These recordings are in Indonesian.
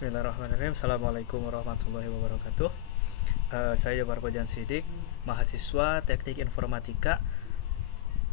Bismillahirrahmanirrahim. Assalamualaikum warahmatullahi wabarakatuh. Saya Jabar Pojan Sidik, mahasiswa Teknik Informatika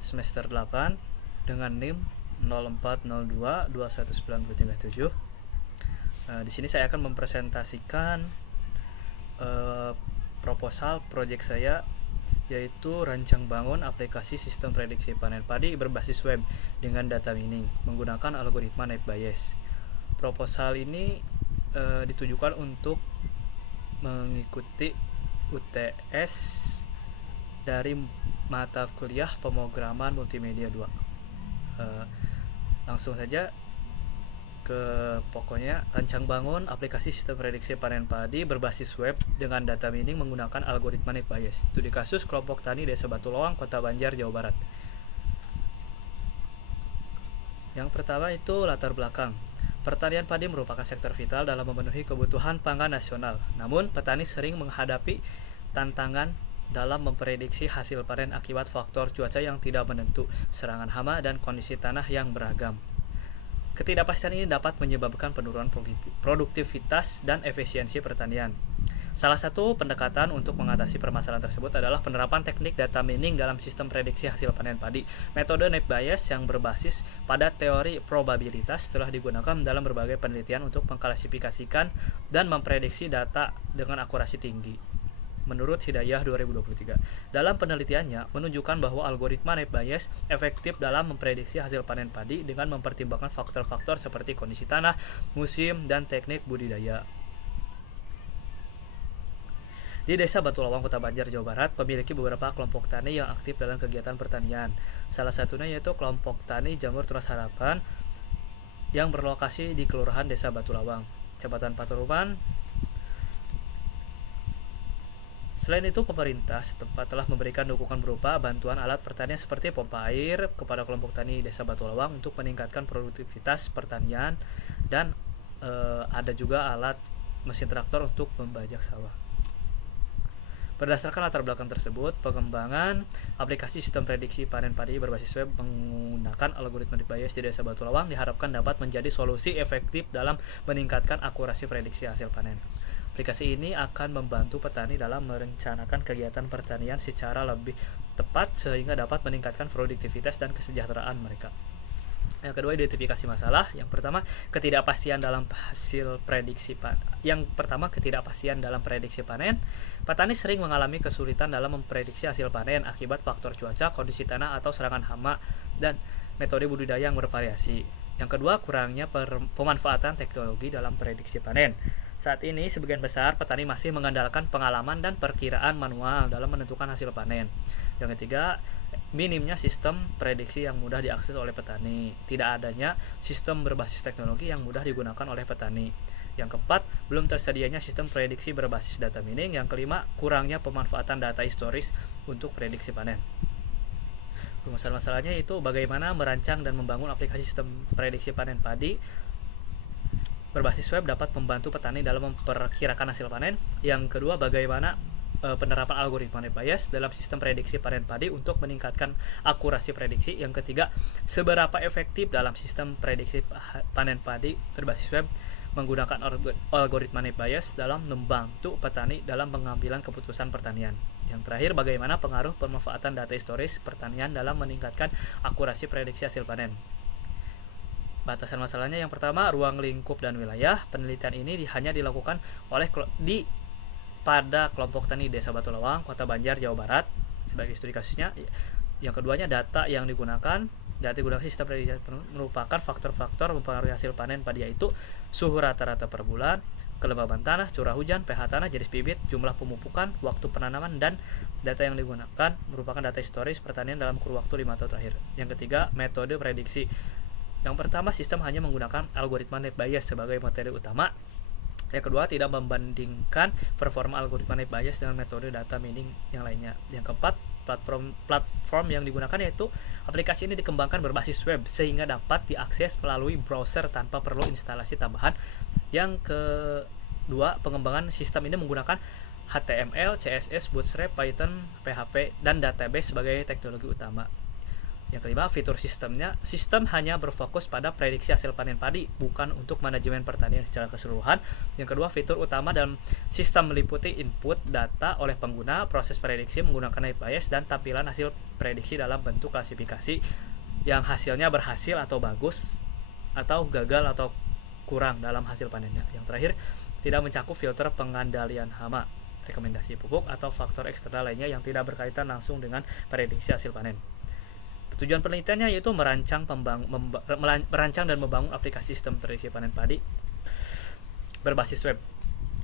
semester 8 dengan NIM 0402219337. Di sini saya akan mempresentasikan proposal proyek saya, yaitu rancang bangun aplikasi sistem prediksi panen padi berbasis web dengan data mining menggunakan algoritma net bias. Proposal ini ditujukan untuk mengikuti UTS dari mata kuliah pemrograman multimedia 2. Langsung saja ke pokoknya. Rancang bangun aplikasi sistem prediksi panen padi berbasis web dengan data mining menggunakan algoritma net bias. Studi kasus kelompok tani Desa Batu Lawang, Kota Banjar, Jawa Barat. Yang pertama itu latar belakang. Pertanian padi merupakan sektor vital dalam memenuhi kebutuhan pangan nasional. Namun, petani sering menghadapi tantangan dalam memprediksi hasil panen akibat faktor cuaca yang tidak menentu, serangan hama, dan kondisi tanah yang beragam. Ketidakpastian ini dapat menyebabkan penurunan produktivitas dan efisiensi pertanian. Salah satu pendekatan untuk mengatasi permasalahan tersebut adalah penerapan teknik data mining dalam sistem prediksi hasil panen padi. Metode net bias yang berbasis pada teori probabilitas telah digunakan dalam berbagai penelitian untuk mengklasifikasikan dan memprediksi data dengan akurasi tinggi. Menurut Hidayah 2023, dalam penelitiannya menunjukkan bahwa algoritma net bias efektif dalam memprediksi hasil panen padi dengan mempertimbangkan faktor-faktor seperti kondisi tanah, musim, dan teknik budidaya. Di Desa Batu Lawang, Kota Banjar, Jawa Barat, memiliki beberapa kelompok tani yang aktif dalam kegiatan pertanian. Salah satunya yaitu kelompok tani Jamur Turas Harapan yang berlokasi di Kelurahan Desa Batu Lawang, Kecamatan Paturuman. Selain itu, pemerintah setempat telah memberikan dukungan berupa bantuan alat pertanian seperti pompa air kepada kelompok tani Desa Batu Lawang untuk meningkatkan produktivitas pertanian, dan ada juga alat mesin traktor untuk membajak sawah. Berdasarkan latar belakang tersebut, pengembangan aplikasi sistem prediksi panen padi berbasis web menggunakan algoritma net bias di Desa Batu Lawang diharapkan dapat menjadi solusi efektif dalam meningkatkan akurasi prediksi hasil panen. Aplikasi ini akan membantu petani dalam merencanakan kegiatan pertanian secara lebih tepat sehingga dapat meningkatkan produktivitas dan kesejahteraan mereka. Yang kedua, identifikasi masalah. Yang pertama, ketidakpastian dalam prediksi panen. Petani sering mengalami kesulitan dalam memprediksi hasil panen akibat faktor cuaca, kondisi tanah, atau serangan hama, dan metode budidaya yang bervariasi. Yang kedua, kurangnya pemanfaatan teknologi dalam prediksi panen. Saat ini, sebagian besar petani masih mengandalkan pengalaman dan perkiraan manual dalam menentukan hasil panen. Yang ketiga, minimnya sistem prediksi yang mudah diakses oleh petani. Tidak adanya sistem berbasis teknologi yang mudah digunakan oleh petani. Yang keempat, belum tersedianya sistem prediksi berbasis data mining. Yang kelima, kurangnya pemanfaatan data historis untuk prediksi panen. Masalah-masalahnya itu bagaimana merancang dan membangun aplikasi sistem prediksi panen padi berbasis web dapat membantu petani dalam memperkirakan hasil panen. Yang kedua, bagaimana penerapan algoritma net bias dalam sistem prediksi panen padi untuk meningkatkan akurasi prediksi. Yang ketiga, seberapa efektif dalam sistem prediksi panen padi berbasis web menggunakan algoritma net bias dalam membantu petani dalam pengambilan keputusan pertanian. Yang terakhir, bagaimana pengaruh pemanfaatan data historis pertanian dalam meningkatkan akurasi prediksi hasil panen. Batasan masalahnya, yang pertama, ruang lingkup dan wilayah. Penelitian ini hanya dilakukan pada kelompok tani Desa Batu Lawang, Kota Banjar, Jawa Barat sebagai studi kasusnya. Yang keduanya, data yang digunakan sistem prediksi merupakan faktor-faktor mempengaruhi hasil panen padi, yaitu suhu rata-rata per bulan, kelembaban tanah, curah hujan, pH tanah, jenis bibit, jumlah pemupukan, waktu penanaman, dan data yang digunakan merupakan data historis pertanian dalam kurun waktu 5 tahun terakhir. Yang ketiga, metode prediksi. Yang pertama, sistem hanya menggunakan algoritma net bias sebagai metode utama. Yang kedua, tidak membandingkan performa algoritma net bias dengan metode data mining yang lainnya. Yang keempat, platform yang digunakan yaitu aplikasi ini dikembangkan berbasis web sehingga dapat diakses melalui browser tanpa perlu instalasi tambahan. Yang kedua, pengembangan sistem ini menggunakan HTML, CSS, Bootstrap, Python, PHP, dan database sebagai teknologi utama. Yang kelima, fitur sistemnya. Sistem hanya berfokus pada prediksi hasil panen padi, bukan untuk manajemen pertanian secara keseluruhan. Yang kedua, fitur utama dalam sistem meliputi input data oleh pengguna, proses prediksi menggunakan net bias, dan tampilan hasil prediksi dalam bentuk klasifikasi yang hasilnya berhasil atau bagus, atau gagal atau kurang dalam hasil panennya. Yang terakhir, tidak mencakup filter pengandalian hama, rekomendasi pupuk, atau faktor eksternal lainnya yang tidak berkaitan langsung dengan prediksi hasil panen. Tujuan penelitiannya yaitu merancang dan membangun aplikasi sistem prediksi panen padi berbasis web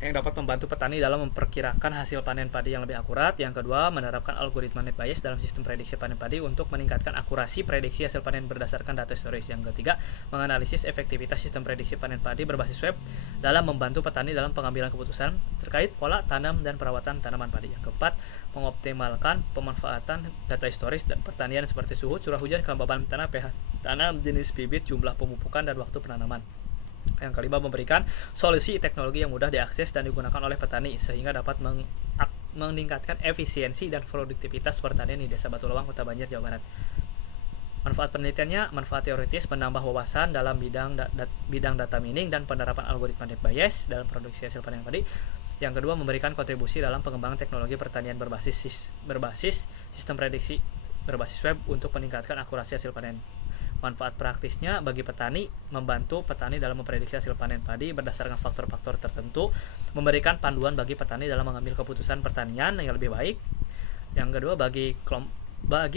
yang dapat membantu petani dalam memperkirakan hasil panen padi yang lebih akurat. Yang kedua, menerapkan algoritma net bias dalam sistem prediksi panen padi untuk meningkatkan akurasi prediksi hasil panen berdasarkan data storage. Yang ketiga, menganalisis efektivitas sistem prediksi panen padi berbasis web dalam membantu petani dalam pengambilan keputusan terkait pola tanam dan perawatan tanaman padi. Yang keempat, mengoptimalkan pemanfaatan data storage dan pertanian seperti suhu, curah hujan, kelembaban tanah, pH tanah, jenis bibit, jumlah pemupukan, dan waktu penanaman. Yang kelima, memberikan solusi teknologi yang mudah diakses dan digunakan oleh petani sehingga dapat meningkatkan efisiensi dan produktivitas pertanian di Desa Batu Lawang, Kota Banjar, Jawa Barat. Manfaat penelitiannya, manfaat teoritis menambah wawasan dalam bidang data mining dan penerapan algoritma net bias dalam produksi hasil panen padi. Yang kedua, memberikan kontribusi dalam pengembangan teknologi pertanian berbasis sistem prediksi berbasis web untuk meningkatkan akurasi hasil panen. Manfaat praktisnya bagi petani, membantu petani dalam memprediksi hasil panen padi berdasarkan faktor-faktor tertentu, memberikan panduan bagi petani dalam mengambil keputusan pertanian yang lebih baik. Yang kedua, bagi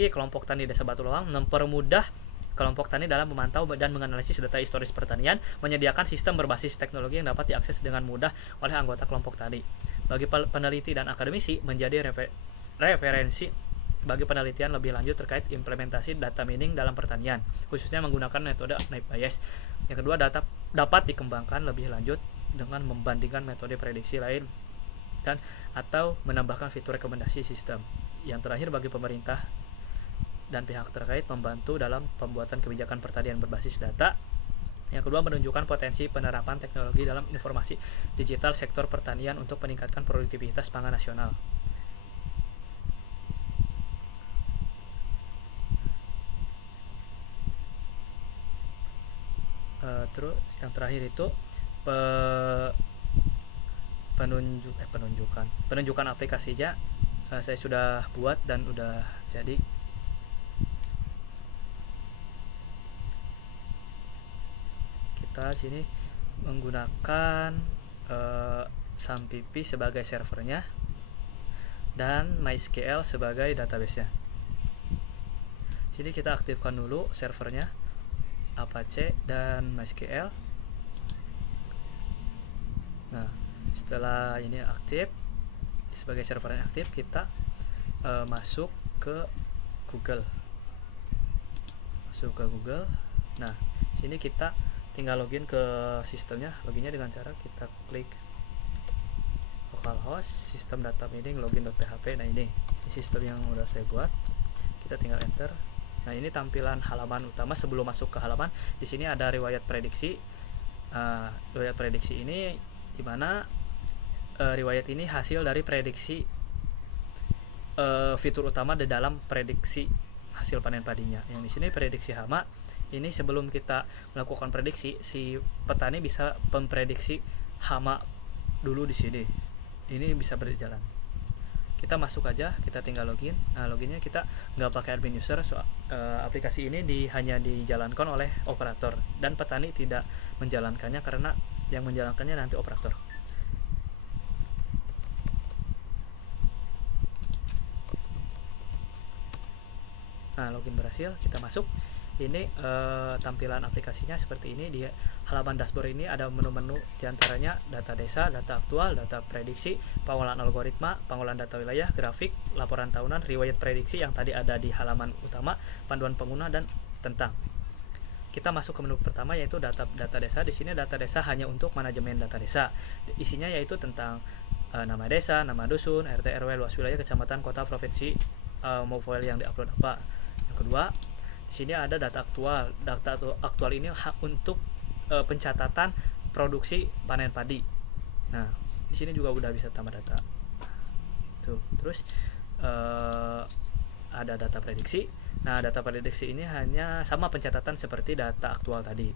kelompok tani Desa Batu Lawang, mempermudah kelompok tani dalam memantau dan menganalisis data historis pertanian, menyediakan sistem berbasis teknologi yang dapat diakses dengan mudah oleh anggota kelompok tani. Bagi peneliti dan akademisi, menjadi referensi bagi penelitian lebih lanjut terkait implementasi data mining dalam pertanian, khususnya menggunakan metode net bias. Yang kedua, dapat dikembangkan lebih lanjut dengan membandingkan metode prediksi lain dan atau menambahkan fitur rekomendasi sistem. Yang terakhir, bagi pemerintah dan pihak terkait, membantu dalam pembuatan kebijakan pertanian berbasis data. Yang kedua, menunjukkan potensi penerapan teknologi dalam informasi digital sektor pertanian untuk meningkatkan produktivitas pangan nasional. Terus yang terakhir itu penunjukan aplikasinya saya sudah buat dan udah jadi. Kita sini menggunakan SAMPP sebagai servernya dan MySQL sebagai database-nya. Sini kita aktifkan dulu servernya, Apache dan MySQL. Nah, setelah ini aktif sebagai server yang aktif, kita masuk ke Google. Nah, sini kita tinggal login ke sistemnya. Loginnya dengan cara kita klik localhost, sistem data mining, login.php. Nah, ini sistem yang udah saya buat. Kita tinggal enter. Nah, ini tampilan halaman utama. Sebelum masuk ke halaman, di sini ada riwayat prediksi. Riwayat prediksi ini dimana riwayat ini hasil dari prediksi fitur utama di dalam prediksi hasil panen padinya. Yang di sini prediksi hama. Ini sebelum kita melakukan prediksi, si petani bisa memprediksi hama dulu di sini. Ini bisa berjalan. Kita masuk aja, kita tinggal login. Nah, loginnya kita nggak pakai admin user. Aplikasi ini hanya dijalankan oleh operator dan petani tidak menjalankannya karena yang menjalankannya nanti operator. Nah, login berhasil, kita masuk. Ini tampilan aplikasinya seperti ini. Di halaman dashboard ini ada menu-menu, diantaranya data desa, data aktual, data prediksi, pengolahan algoritma, pengolahan data wilayah, grafik, laporan tahunan, riwayat prediksi yang tadi ada di halaman utama, panduan pengguna, dan tentang. Kita masuk ke menu pertama, yaitu data desa. Di sini data desa hanya untuk manajemen data desa. Isinya yaitu tentang nama desa, nama dusun, RT RW, luas wilayah, kecamatan, kota, provinsi, mau file yang diupload apa. Yang kedua, di sini ada data aktual. Data aktual ini untuk pencatatan produksi panen padi. Nah, di sini juga udah bisa tambah data. Tuh, terus ada data prediksi. Nah, data prediksi ini hanya sama pencatatan seperti data aktual tadi.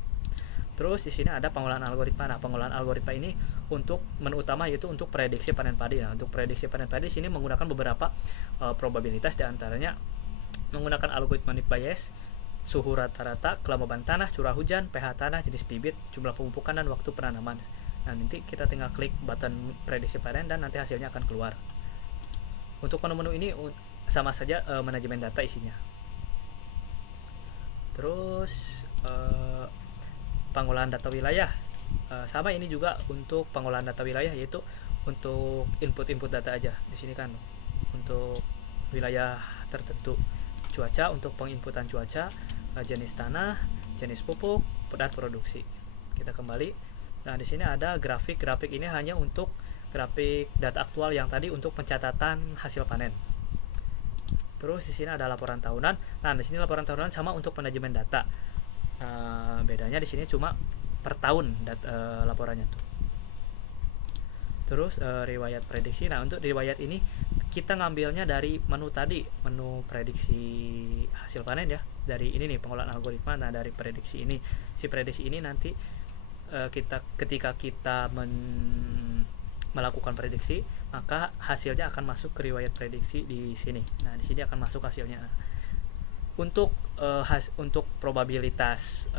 Terus di sini ada pengolahan algoritma. Nah, pengolahan algoritma ini untuk menu utama yaitu untuk prediksi panen padi. Nah, untuk prediksi panen padi sini menggunakan beberapa probabilitas, diantaranya menggunakan algoritma Nip Bayes, suhu rata-rata, kelembaban tanah, curah hujan, pH tanah, jenis bibit, jumlah pemupukan, dan waktu penanaman. Nah, nanti kita tinggal klik button prediksi panen dan nanti hasilnya akan keluar. Untuk menu-menu ini sama saja manajemen data isinya. Terus pengolahan data wilayah, sama ini juga untuk pengolahan data wilayah, yaitu untuk input data aja. Di sini kan untuk wilayah tertentu, cuaca untuk penginputan cuaca, jenis tanah, jenis pupuk, dan produksi. Kita kembali. Nah, di sini ada grafik ini hanya untuk grafik data aktual yang tadi untuk pencatatan hasil panen. Terus di sini ada laporan tahunan. Nah, di sini laporan tahunan sama untuk manajemen data. Bedanya di sini cuma per tahun laporannya tuh. Terus riwayat prediksi. Nah, untuk riwayat ini kita ngambilnya dari menu tadi, menu prediksi hasil panen ya. Dari ini nih, pengolahan algoritma. Nah, dari prediksi ini, si prediksi ini nanti ketika kita melakukan prediksi, maka hasilnya akan masuk ke riwayat prediksi di sini. Nah, di sini akan masuk hasilnya. Untuk probabilitas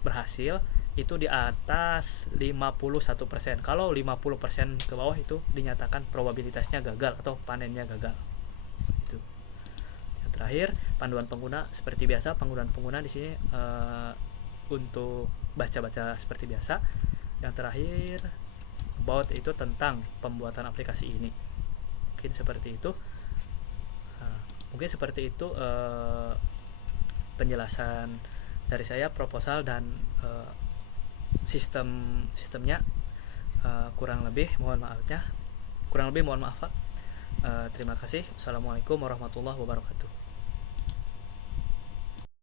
berhasil itu di atas 51%. Kalau 50% ke bawah itu dinyatakan probabilitasnya gagal atau panennya gagal. Itu. Yang terakhir, panduan pengguna. Seperti biasa, panduan pengguna di sini untuk baca-baca seperti biasa. Yang terakhir, about itu tentang pembuatan aplikasi ini. Mungkin seperti itu. Penjelasan dari saya, proposal dan sistemnya. Kurang lebih mohon maaf. Terima kasih. Assalamualaikum warahmatullahi wabarakatuh.